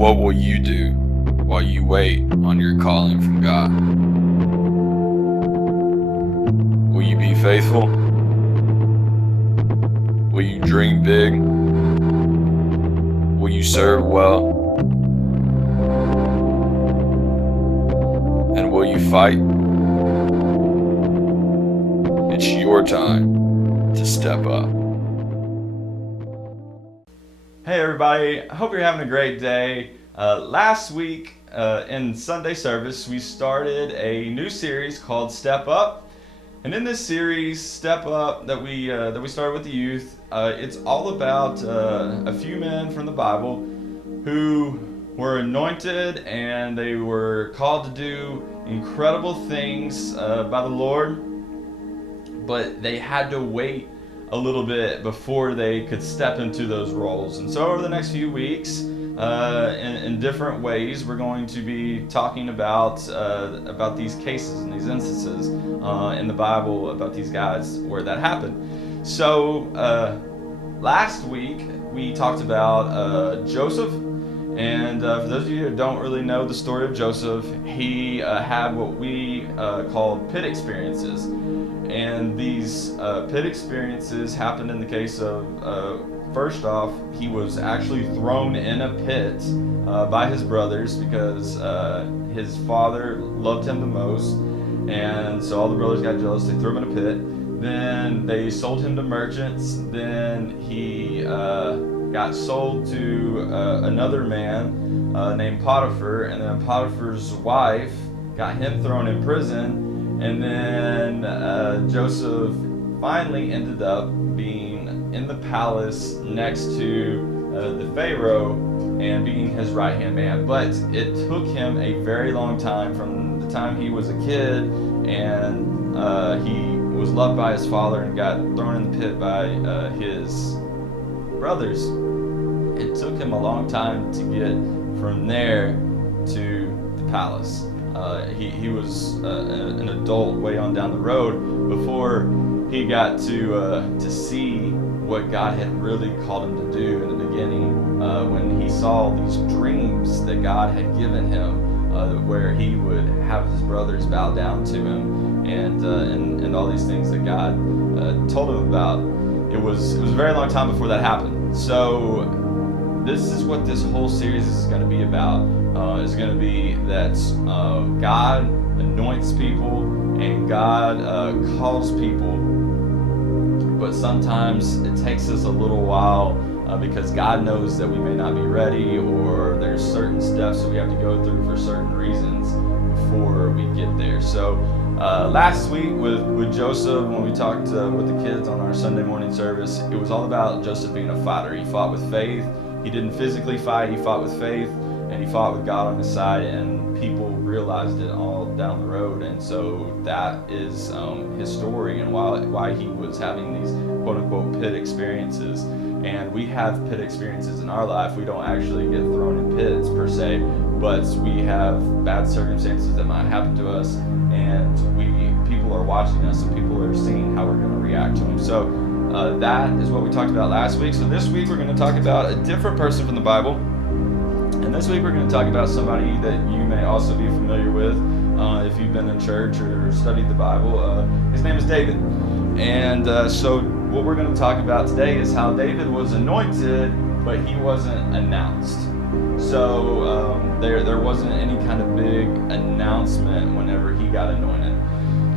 What will you do while you wait on your calling from God? Will you be faithful? Will you dream big? Will you serve well? And will you fight? It's your time to step up. Hey everybody, I hope you're having a great day. Last week in Sunday service, we started a new series called Step Up. And in this series, Step Up, that we started with the youth, it's all about a few men from the Bible who were anointed and they were called to do incredible things by the Lord, but they had to wait a little bit before they could step into those roles. And so over the next few weeks, in different ways, we're going to be talking about these cases and these instances in the Bible about these guys where that happened. So last week we talked about Joseph. And for those of you who don't really know the story of Joseph, he had what we called pit experiences. And these pit experiences happened in the case of, first off, he was actually thrown in a pit by his brothers because his father loved him the most. And so all the brothers got jealous, they threw him in a pit. Then they sold him to merchants. Then he got sold to another man named Potiphar. And then Potiphar's wife got him thrown in prison. And then Joseph finally ended up being in the palace next to the Pharaoh and being his right-hand man. But it took him a very long time from the time he was a kid and he was loved by his father and got thrown in the pit by his brothers. It took him a long time to get from there to the palace. He was an adult way on down the road before he got to see what God had really called him to do in the beginning, when he saw these dreams that God had given him, where he would have his brothers bow down to him, and all these things that God told him about. It was a very long time before that happened. So this is what this whole series is going to be about. Is going to be that God anoints people and God calls people, but sometimes it takes us a little while because God knows that we may not be ready, or there's certain steps that we have to go through for certain reasons before we get there. So last week with Joseph, when we talked with the kids on our Sunday morning service, it was all about Joseph being a fighter. He fought with faith. He didn't physically fight, he fought with faith, and he fought with God on his side, and people realized it all down the road. And so that is his story and why he was having these quote-unquote pit experiences. And we have pit experiences in our life. We don't actually get thrown in pits per se, but we have bad circumstances that might happen to us, and people are watching us, and people are seeing how we're going to react to them. So that is what we talked about last week. So this week we're going to talk about a different person from the Bible. And this week we're going to talk about somebody that you may also be familiar with if you've been in church or studied the Bible. His name is David. And so what we're going to talk about today is how David was anointed, but he wasn't announced. So there wasn't any kind of big announcement whenever he got anointed.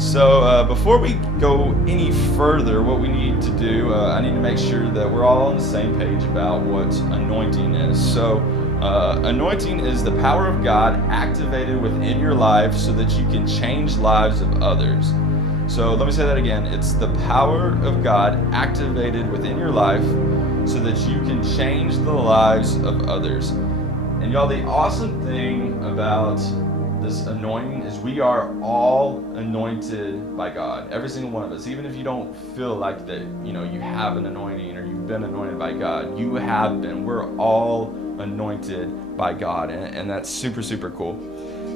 So before we go any further, what we need to do, I need to make sure that we're all on the same page about what anointing is. So anointing is the power of God activated within your life so that you can change lives of others. So let me say that again. It's the power of God activated within your life so that you can change the lives of others. And y'all, the awesome thing about this anointing is we are all anointed by God. Every single one of us. Even if you don't feel like that, you have an anointing or you've been anointed by God, you have been. We're all anointed by God, and that's super, super cool.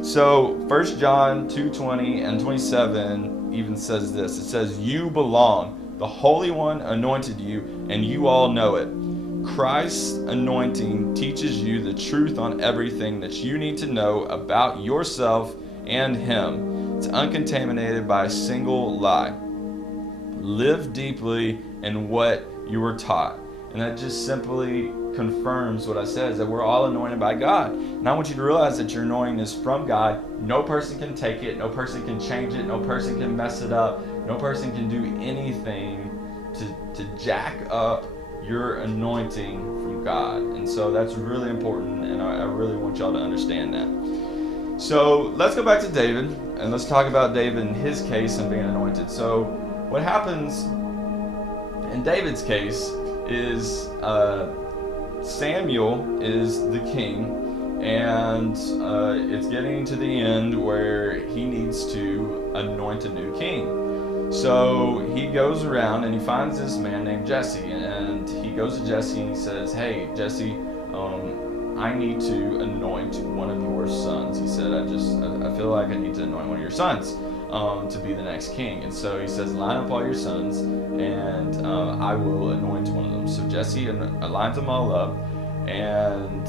So 1 John 2:20 and 27 even says this. It says, "You belong. The Holy One anointed you, and you all know it. Christ's anointing teaches you the truth on everything that you need to know about yourself and Him. It's uncontaminated by a single lie. Live deeply in what you were taught. And that just simply confirms what I said, is that we're all anointed by God. And I want you to realize that your anointing is from God. No person can take it. No person can change it. No person can mess it up. No person can do anything to jack up your anointing from God. And so that's really important, and I really want y'all to understand that. So let's go back to David, and let's talk about David and his case and being anointed. So what happens in David's case is Samuel is the king, and it's getting to the end where he needs to anoint a new king. So he goes around and he finds this man named Jesse, and he goes to Jesse and he says, "Hey, Jesse, I need to anoint one of your sons." He said, I feel like I need to anoint one of your sons to be the next king. And so he says, "Line up all your sons, and I will anoint one of them." So Jesse lines them all up, and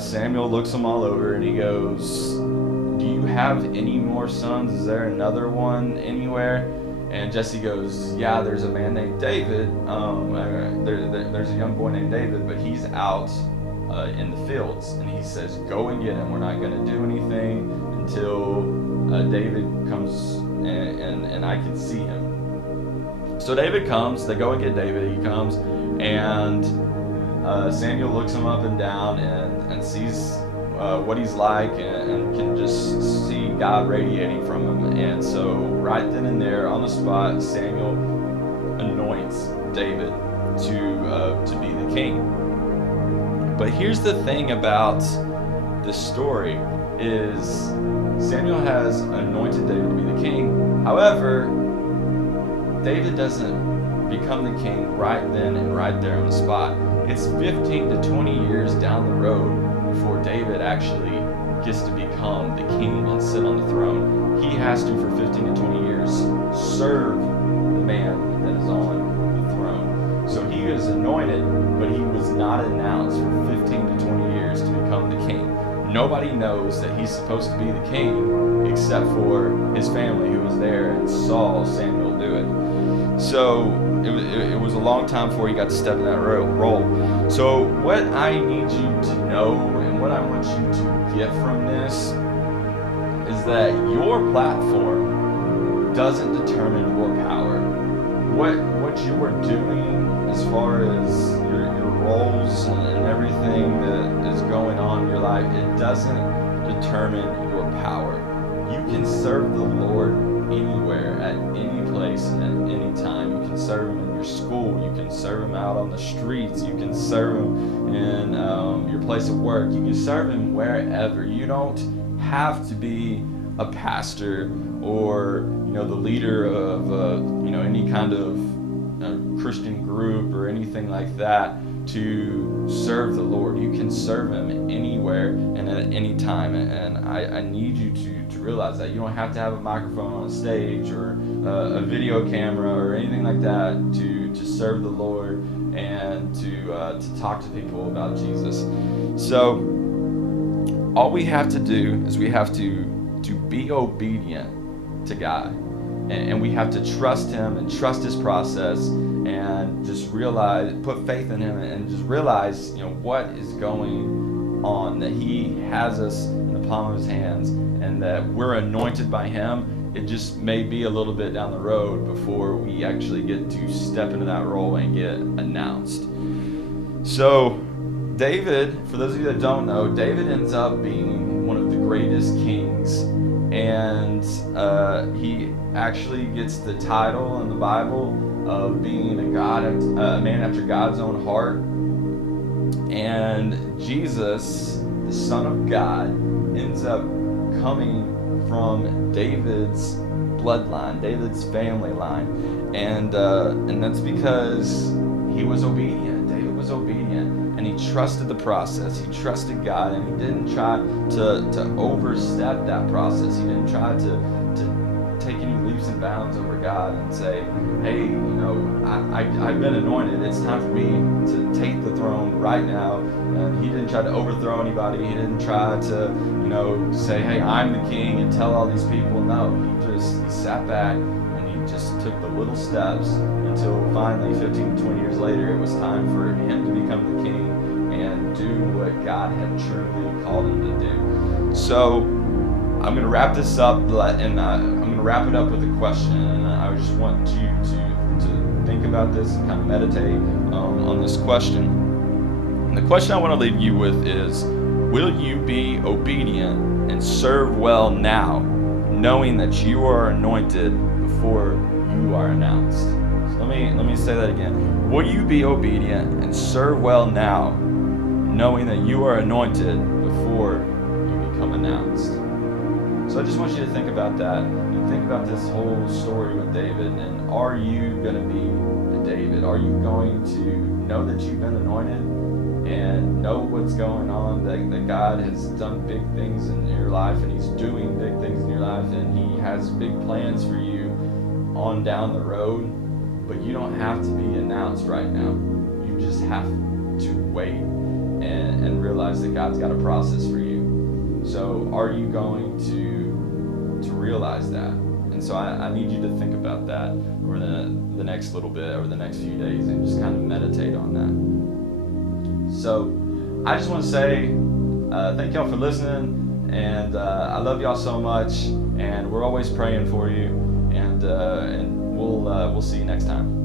Samuel looks them all over, and he goes, "Do you have any more sons? Is there another one anywhere?" And Jesse goes, "Yeah, there's a man named David. There's a young boy named David, but he's out in the fields." And he says, "Go and get him. We're not going to do anything until David comes and I can see him." So David comes. They go and get David. He comes, and Samuel looks him up and down and sees what he's like, and can just see God radiating from him. And so right then and there on the spot, Samuel anoints David to be the king. But here's the thing about this story is Samuel has anointed David to be the king. However, David doesn't become the king right then and right there on the spot. It's 15 to 20 years down the road before David actually gets to become the king and sit on the throne. He has to, for 15 to 20 years, serve the man that is on the throne. So he is anointed, but he was not announced for 15 to 20 years to become the king. Nobody knows that he's supposed to be the king except for his family, who was there and saw Samuel do it. So it was a long time before he got to step in that role. So what I need you to know, and what I want you to get from this, is that your platform doesn't determine your power. What you are doing as far as your roles and everything that is going on in your life, it doesn't determine your power. You can serve the Lord anywhere, at any place, and at any time. You can serve Him in your school. You can serve Him out on the streets. You can serve Him in your place of work. You can serve Him wherever. You don't have to be a pastor or the leader of any kind of Christian group or anything like that to serve the Lord. You can serve Him anywhere and at any time. And I need you to realize that you don't have to have a microphone on stage or a video camera or anything like that to serve the Lord and to talk to people about Jesus. So all we have to do is we have to be obedient to God, and we have to trust Him and trust His process, and just put faith in Him, and just realize what is going on, that He has us in the palm of His hands, and that we're anointed by Him. It just may be a little bit down the road before we actually get to step into that role and get announced. So David, for those of you that don't know, David ends up being one of the greatest kings, and he actually gets the title in the Bible of being a man after God's own heart. And Jesus, the Son of God, ends up coming from David's bloodline, David's family line, and that's because he was obedient. David was obedient, and he trusted the process. He trusted God, and he didn't try to overstep that process. He didn't try to take any leaps and bounds over God and say, hey, I've been anointed. It's time for me to take the throne right now. And he didn't try to overthrow anybody. He didn't try to, say, hey, I'm the king and tell all these people. No, he sat back and he just took the little steps until finally 15 to 20 years later, it was time for him to become the king and do what God had truly called him to do. So I'm going to wrap this up, and I'm going to wrap it up with a question. And I just want you to think about this and kind of meditate on this question. And the question I want to leave you with is, will you be obedient and serve well now, knowing that you are anointed before you are announced? So let me say that again. Will you be obedient and serve well now, knowing that you are anointed before you become announced? So I just want you to think about that and think about this whole story with David. And are you going to be a David? Are you going to know that you've been anointed and know what's going on, that God has done big things in your life and he's doing big things in your life and he has big plans for you on down the road, but you don't have to be announced right now. You just have to wait and realize that God's got a process for you. So are you going to realize that? And so I need you to think about that over the next little bit, over the next few days, and just kind of meditate on that. So I just want to say thank y'all for listening, and I love y'all so much, and we're always praying for you, and we'll see you next time.